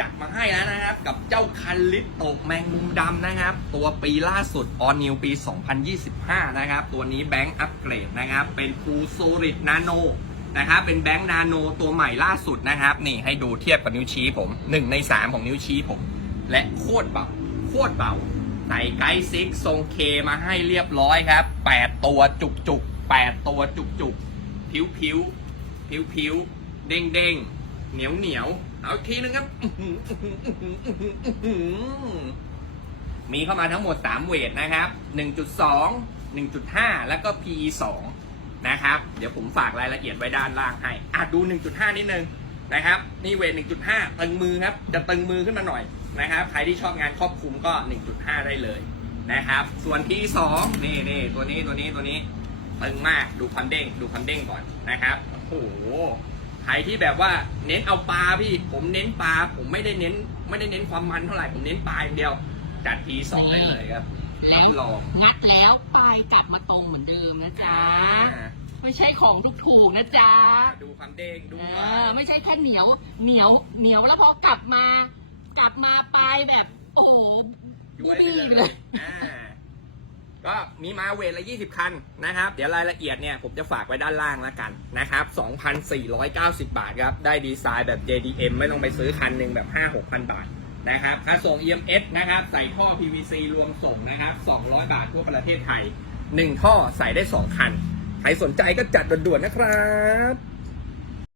จัดมาให้แล้วนะครับ กับเจ้าคันลิตโตกแมงมุมดำนะครับ ตัวปีล่าสุดออนนิวปี 2025 นะครับ ตัวนี้แบงค์อัปเกรดนะครับ เป็นฟูโซริดนาโนนะครับเป็นแบงค์นาโนตัวใหม่ล่าสุดนะครับ นี่ให้ดูเทียบกับนิ้วชี้ผม 1 ใน 3 ของนิ้วชี้ผม และโคตรเบาโคตรเบาใส่ไกด์ซิกทรงเคมาให้เรียบร้อยครับ 8 ตัวจุกจุกๆ8ตัวจุกจุกๆผิวผิว ผิวผิวเด้งเด้งเหนียวเหนียวเอาอีกทีนึงครับมีเข้ามาทั้งหมด 3 เวทนะครับ 1.2 1.5 แล้วก็ PE 2นะครับ เดี๋ยวผมฝากรายละเอียดไว้ด้านล่างให้อะดู 1.5 นิดนึงนะครับ นี่เวท 1.5 ตึงมือครับ จะตึงมือขึ้นมาหน่อยนะครับ ใครที่ชอบงานครอบคลุมก็ 1.5 ได้เลยนะครับ ส่วน PE 2นี่นี่ตัวนี้ตัวนี้ตัวนี้ ตึงมากดูความเด้งดูความเด้งก่อนนะครับโอ้โหใครที่แบบว่าเน้นเอาปลาพี่ ผมเน้นปลาผมไม่ได้เน้น ไม่ได้เน้นความมันเท่าไหร่ผมเน้นปลาอย่างเดียว จัด P2 ได้เลยครับแล้รัวบรองงัดแล้วปลายกลับมาตรงเหมือนเดิมนะจ๊ะอ่าไม่ใช่ของถูกๆนะจ๊ะดูความเด้งด้วเอยอไม่ใช่แค่เหนียว เหนียวเหนียวแล้วพอกลับมา กลับมาปลายแบบ โอ้โหย้วยไปดีเลเลยยอ่า ก็มีมาเวทละ 20 คันนะครับ เดี๋ยวรายละเอียดเนี่ยผมจะฝากไว้ด้านล่างแล้วกันนะครับ 2,490 บาทครับ ได้ดีไซน์แบบ JDM ไม่ต้องไปซื้อคันหนึ่งแบบ 5-6,000 บาทนะครับค่าส่ง EMS นะครับ ใส่ท่อ PVC รวมส่งนะครับ 200 บาททั่วประเทศไทย 1 ท่อใส่ได้ 2 คัน ใครสนใจก็จัดด่วนๆนะครับ